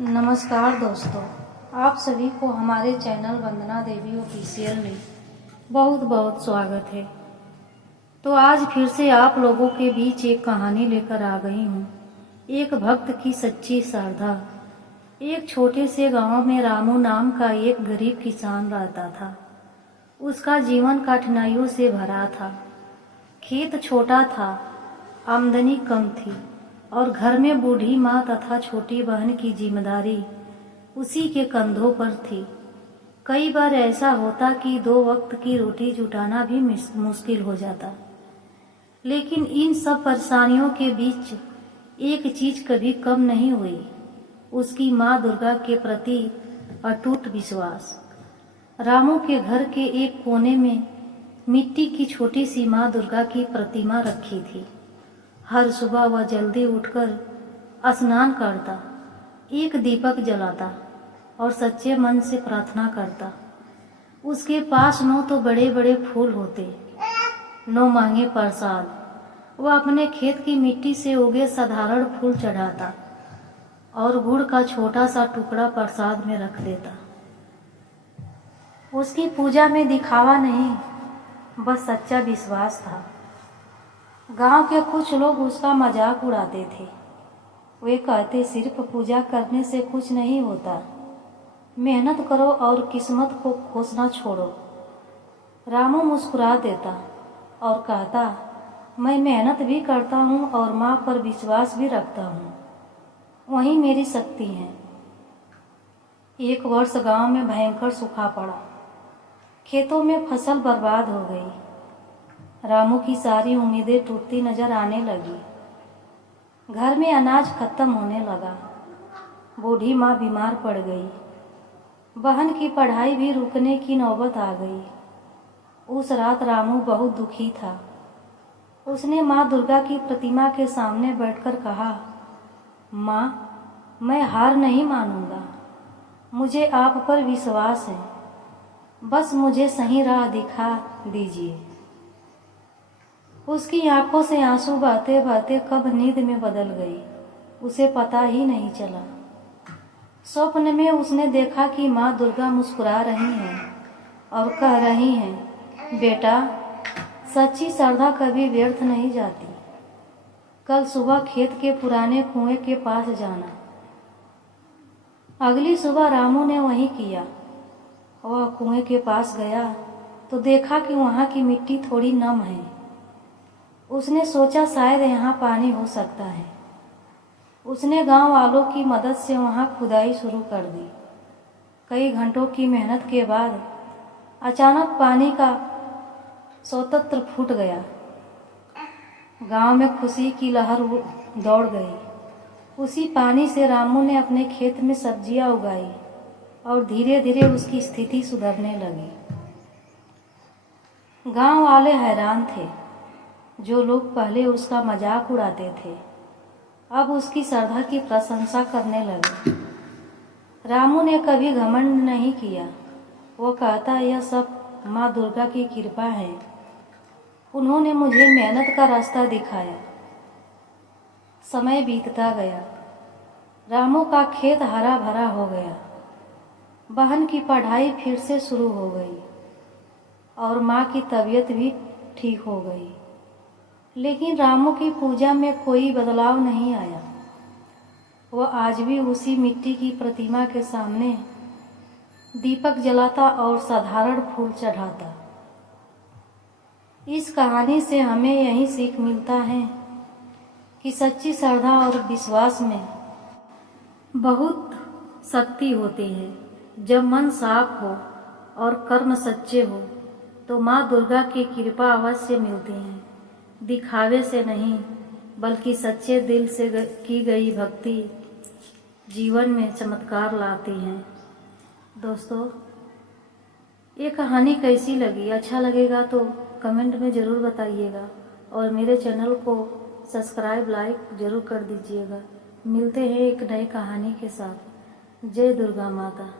नमस्कार दोस्तों, आप सभी को हमारे चैनल वंदना देवी ऑफिशियल में बहुत बहुत स्वागत है। तो आज फिर से आप लोगों के बीच एक कहानी लेकर आ गई हूँ। एक भक्त की सच्ची श्रद्धा। एक छोटे से गांव में रामू नाम का एक गरीब किसान रहता था। उसका जीवन कठिनाइयों से भरा था। खेत छोटा था, आमदनी कम थी और घर में बूढ़ी माँ तथा छोटी बहन की जिम्मेदारी उसी के कंधों पर थी। कई बार ऐसा होता कि 2 वक्त की रोटी जुटाना भी मुश्किल हो जाता। लेकिन इन सब परेशानियों के बीच एक चीज कभी कम नहीं हुई, उसकी माँ दुर्गा के प्रति अटूट विश्वास। रामू के घर के एक कोने में मिट्टी की छोटी सी माँ दुर्गा की प्रतिमा रखी थी। हर सुबह वह जल्दी उठकर स्नान करता, एक दीपक जलाता और सच्चे मन से प्रार्थना करता। उसके पास न तो बड़े बड़े फूल होते, न महंगे प्रसाद। वह अपने खेत की मिट्टी से उगे साधारण फूल चढ़ाता और गुड़ का छोटा सा टुकड़ा प्रसाद में रख देता। उसकी पूजा में दिखावा नहीं, बस सच्चा विश्वास था। गांव के कुछ लोग उसका मजाक उड़ाते थे। वे कहते, सिर्फ पूजा करने से कुछ नहीं होता, मेहनत करो और किस्मत को खोजना छोड़ो। रामू मुस्कुरा देता और कहता, मैं मेहनत भी करता हूँ और माँ पर विश्वास भी रखता हूँ, वही मेरी शक्ति है। एक वर्ष गांव में भयंकर सूखा पड़ा। खेतों में फसल बर्बाद हो गई। रामू की सारी उम्मीदें टूटती नजर आने लगी। घर में अनाज खत्म होने लगा। बूढ़ी माँ बीमार पड़ गई। बहन की पढ़ाई भी रुकने की नौबत आ गई। उस रात रामू बहुत दुखी था। उसने माँ दुर्गा की प्रतिमा के सामने बैठकर कहा, माँ, मैं हार नहीं मानूंगा। मुझे आप पर विश्वास है, बस मुझे सही राह दिखा दीजिए। उसकी आंखों से आंसू बहते बहते कब नींद में बदल गई, उसे पता ही नहीं चला। स्वप्न में उसने देखा कि माँ दुर्गा मुस्कुरा रही हैं और कह रही हैं, बेटा, सच्ची श्रद्धा कभी व्यर्थ नहीं जाती। कल सुबह खेत के पुराने कुएं के पास जाना। अगली सुबह रामू ने वही किया। वह कुएं के पास गया तो देखा कि वहाँ की मिट्टी थोड़ी नम है। उसने सोचा शायद यहाँ पानी हो सकता है। उसने गांव वालों की मदद से वहाँ खुदाई शुरू कर दी। कई घंटों की मेहनत के बाद अचानक पानी का स्रोत फूट गया। गांव में खुशी की लहर दौड़ गई। उसी पानी से रामू ने अपने खेत में सब्जियां उगाई और धीरे धीरे उसकी स्थिति सुधरने लगी। गांव वाले हैरान थे। जो लोग पहले उसका मजाक उड़ाते थे, अब उसकी श्रद्धा की प्रशंसा करने लगे। रामू ने कभी घमंड नहीं किया। वो कहता, यह सब माँ दुर्गा की कृपा है। उन्होंने मुझे मेहनत का रास्ता दिखाया। समय बीतता गया। रामू का खेत हरा भरा हो गया। बहन की पढ़ाई फिर से शुरू हो गई और माँ की तबीयत भी ठीक हो गई। लेकिन रामू की पूजा में कोई बदलाव नहीं आया। वह आज भी उसी मिट्टी की प्रतिमा के सामने दीपक जलाता और साधारण फूल चढ़ाता। इस कहानी से हमें यही सीख मिलता है कि सच्ची श्रद्धा और विश्वास में बहुत शक्ति होती है। जब मन साफ हो और कर्म सच्चे हो तो माँ दुर्गा की कृपा अवश्य मिलती है। दिखावे से नहीं, बल्कि सच्चे दिल से की गई भक्ति जीवन में चमत्कार लाती है। दोस्तों, ये कहानी कैसी लगी? अच्छा लगेगा तो कमेंट में ज़रूर बताइएगा और मेरे चैनल को सब्सक्राइब लाइक ज़रूर कर दीजिएगा। मिलते हैं एक नई कहानी के साथ। जय दुर्गा माता।